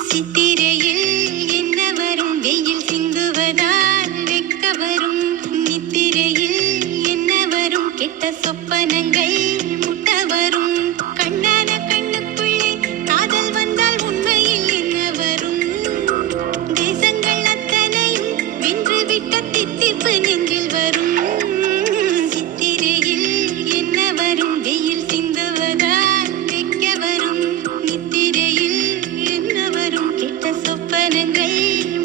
சித்திரையில் என்ன வரும் வெயில் சிந்துவதால் வெக்க வரும் நித்திரையில் என்ன வரும் கெட்ட சொப்பனங்கள் முட்ட வரும் கண்ணான கண்ணுக்குள்ளே காதல் வந்தால் உண்மையில் என்ன வரும் தேசங்கள் அத்தனையும் வென்று விட்ட தித்திப்பு நெஞ்சில் வரும் சித்திரையில் என்ன வரும் வெயில் சிந்துவதால் வெக்க வரும் நித்திரையில் என்ன வரும் கெட்ட சொப்பனங்கள்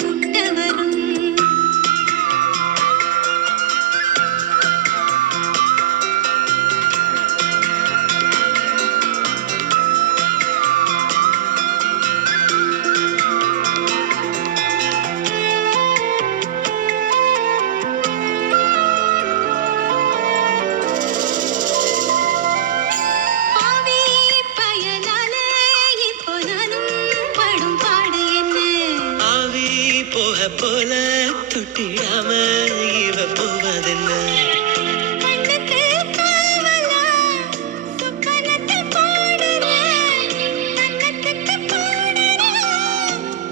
முட்ட வரும் ஆவி பயனால இப்போ நானும் படும் பாடு என்ன ஆவி போக போல தொட்டிடாம இவ போவதென்ன கண்ணுக்கு காவலா சொப்பனத்தில் போடுறேன் கண்ணத்துக்கு போடுறேன்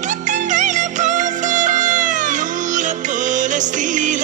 முத்தங்களை பூசுறேன் நூல போல சீல